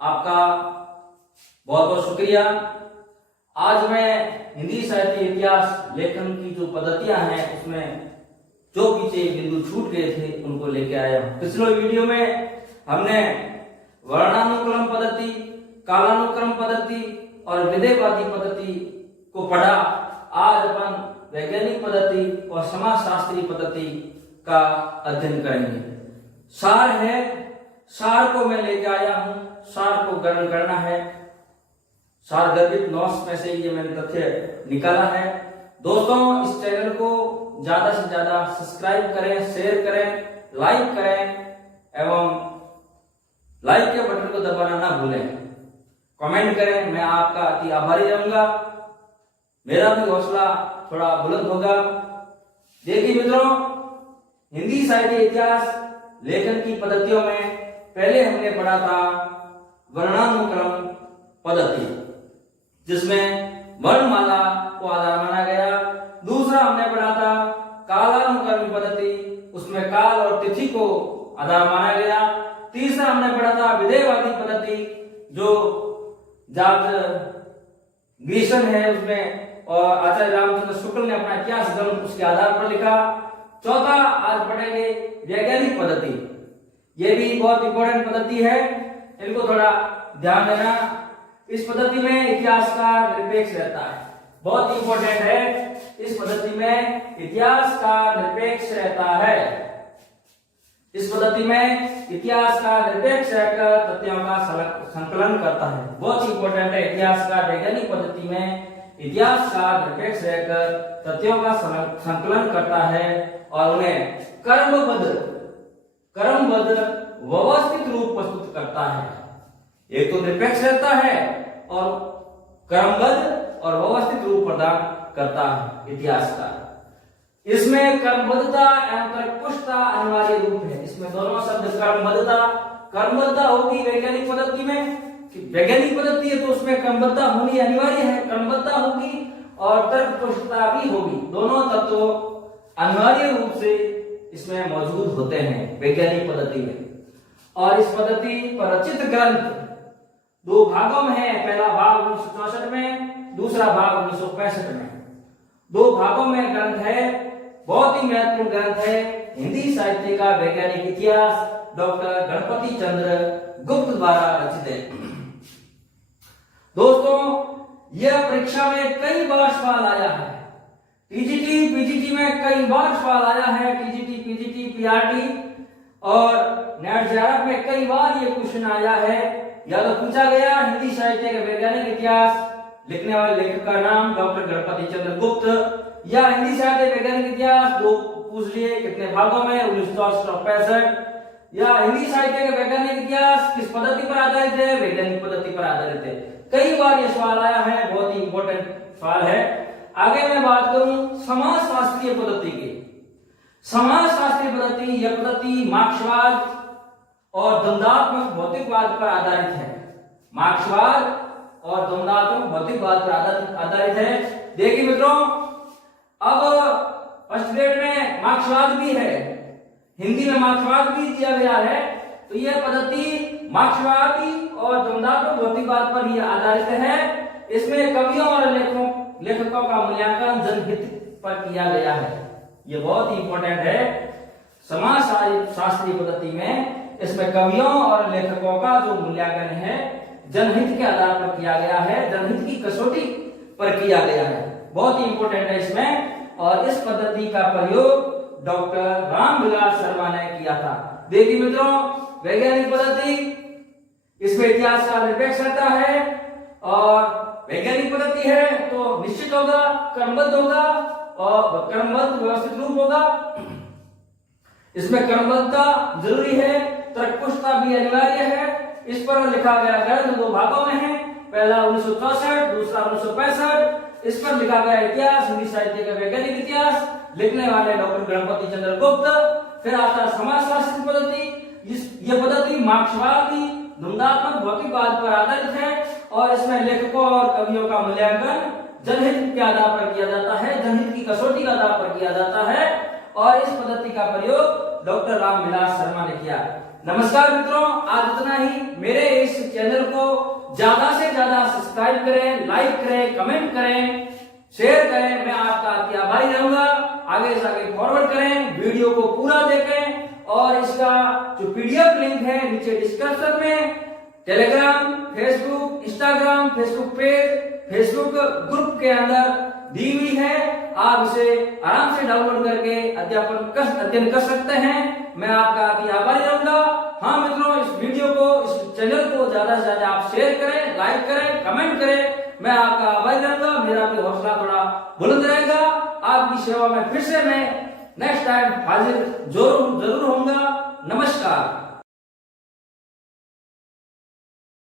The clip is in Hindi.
आपका बहुत बहुत शुक्रिया। आज मैं हिंदी साहित्य इतिहास लेखन की जो पद्धतियां हैं उसमें जो पीछे बिंदु छूट गए थे उनको लेके आया हूं। पिछले वीडियो में हमने वर्णानुक्रम पद्धति, कालानुक्रम पद्धति और विधेयवादी पद्धति को पढ़ा। आज अपन वैज्ञानिक पद्धति और समाजशास्त्री पद्धति का अध्ययन करेंगे। सार है, सार को मैं लेके आया हूं, सार को ग्रहण करना है। सार गर्भित नोट्स में से ये मैंने तथ्य निकाला है। दोस्तों, इस चैनल को ज्यादा से ज्यादा सब्सक्राइब करें, शेयर करें, लाइक करें एवं लाइक के बटन को दबाना ना भूलें। कमेंट करें, मैं आपका अति आभारी रहूंगा। मेरा भी हौसला थोड़ा बुलंद होगा। देखिए मित्रों, हिंदी साहित्य इतिहास लेखन की पद्धतियों में पहले हमने पढ़ा था वर्णानुक्रम पद्धति, जिसमें वर्णमाला को आधार माना गया। दूसरा हमने पढ़ा था कालानुक्रम पद्धति, उसमें काल और तिथि को आधार माना गया। तीसरा हमने पढ़ा था विधेयवादी पद्धति, जो जात ग्रीसन है उसमें, और आचार्य रामचंद्र शुक्ल ने अपना इतिहास ग्रंथ उसके आधार पर लिखा। चौथा आज पढ़ेंगे वैज्ञानिक पद्धति। ये भी बहुत इंपॉर्टेंट पद्धति है, इनको थोड़ा ध्यान देना। इस पद्धति में इतिहास का निरपेक्ष रहता है, बहुत इंपॉर्टेंट है। इस पद्धति में इतिहास का निरपेक्ष रहता है। इस पद्धति में इतिहास का निरपेक्ष रहकर तथ्यों का संकलन करता है, बहुत इंपॉर्टेंट है। इतिहास का वैज्ञानिक पद्धति में इतिहास का निरपेक्ष रहकर तथ्यों का संकलन करता है और उन्हें क्रमबद्ध व्यवस्थित रूप प्रस्तुत करता है। एक तो निरपेक्ष रहता है और क्रमबद्ध और व्यवस्थित रूप प्रदान करता है इतिहास का। इसमें क्रमबद्धता एवं तर्कपुष्टता अनिवार्य रूप है। इसमें दोनों शब्द क्रमबद्धता होगी वैज्ञानिक पद्धति में। वैज्ञानिक पद्धति है तो उसमें क्रमबद्धता होनी अनिवार्य है, क्रमबद्धता होगी और तर्कपुष्टता भी होगी। दोनों तत्व अनिवार्य रूप से इसमें मौजूद होते हैं वैज्ञानिक पद्धति में। और इस पद्धति पर रचित ग्रंथ दो भागों में है। पहला भाग 1964 में, दूसरा भाग 1965 में। दो भागों में ग्रंथ है, बहुत ही महत्वपूर्ण ग्रंथ है। हिंदी साहित्य का वैज्ञानिक इतिहास डॉक्टर गणपति चंद्र गुप्त द्वारा रचित है। दोस्तों, यह परीक्षा में कई बार सवाल आया है। टीजीटी, पीजीटी में कई बार सवाल आया है। टीजीटी, पीजीटी, पीआरटी और नेट जेआरएफ में कई बार ये क्वेश्चन आया है। या तो पूछा गया हिंदी साहित्य का वैज्ञानिक इतिहास लिखने वाले लेखक का नाम डॉक्टर गणपति चंद्र गुप्त, या हिंदी साहित्य वैज्ञानिक इतिहास दो पूछ लिए कितने भागों में 1965, या हिंदी साहित्य का वैज्ञानिक इतिहास किस पद्धति पर आधारित है, वैज्ञानिक पद्धति पर आधारित है। कई बार यह सवाल आया है, बहुत ही इंपॉर्टेंट सवाल है। आगे मैं बात करूं समाजशास्त्रीय पद्धति की। समाजशास्त्रीय पद्धति, यह पद्धति मार्क्सवाद और द्वंद्वात्मक भौतिकवाद पर आधारित है। मार्क्सवाद और द्वंद्वात्मक भौतिकवाद पर आधारित है। देखिए मित्रों, अब फर्स्ट ग्रेड में मार्क्सवाद भी है, हिंदी में मार्क्सवाद भी दिया गया है। तो यह पद्धति मार्क्सवादी और द्वंद्वात्मक भौतिकवाद पर यह आधारित है। इसमें कवियों और लेखकों का मूल्यांकन जनहित पर किया गया है। यह बहुत ही इंपॉर्टेंट है। समाजशास्त्री पद्धति में इसमें कवियों और लेखकों का जो मूल्यांकन है जनहित के आधार पर किया गया है, जनहित की कसौटी पर किया गया है, बहुत ही इंपॉर्टेंट है इसमें। और इस पद्धति का प्रयोग डॉक्टर रामविलास शर्मा ने किया था। देखिए मित्रों, वैज्ञानिक पद्धति, इसमें इतिहास का निरपेक्ष रहता है और वैज्ञानिक पद्धति है तो निश्चित होगा, क्रमबद्ध होगा और क्रमबद्ध व्यवस्थित रूप होगा। इसमें क्रमबद्धता जरूरी है, तर्कपुष्टता भी अनिवार्य है। इस पर लिखा गया ग्रंथ दो भागों में है, पहला 1964, दूसरा 1965। इस पर लिखा गया इतिहास हिंदी साहित्य का वैज्ञानिक इतिहास, लिखने वाले डॉक्टर गणपति चंद्र गुप्त। फिर आता समाजशास्त्री पद्धति। यह पद्धति मार्क्सवादी द्वंद्वात्मक भौतिकवाद पर आधारित है और इसमें लेखकों और कवियों का मूल्यांकन जनहित के आधार पर किया जाता है, जनहित की कसौटी के आधार पर किया जाता है। और इस पद्धति का डॉक्टर रामविलास शर्मा ने किया। नमस्कार मित्रों, आज इतना ही। मेरे इस चैनल को ज्यादा से ज्यादा सब्सक्राइब करें, लाइक करें, कमेंट करें, शेयर करें। मैं आपका अति आभारी रहूंगा। आगे से आगे फॉरवर्ड करें, वीडियो को पूरा देखें और इसका जो पीडीएफ लिंक है नीचे डिस्क्रिप्शन में Telegram, Facebook, Instagram, Facebook page, Facebook group के अंदर दी हुई है। आप इसे आराम से डाउनलोड करके अध्ययन कर सकते हैं। मैं आपका अति आभारी रहूंगा। हाँ मित्रों, इस वीडियो को, इस चैनल को ज्यादा से ज्यादा आप शेयर करें, लाइक करें, कमेंट करें। मैं आपका आभारी रहूंगा। मेरा भी हौसला थोड़ा बुलंद रहेगा। आपकी सेवा में फिर से मैं नेक्स्ट टाइम हाजिर जरूर होऊंगा। नमस्कार।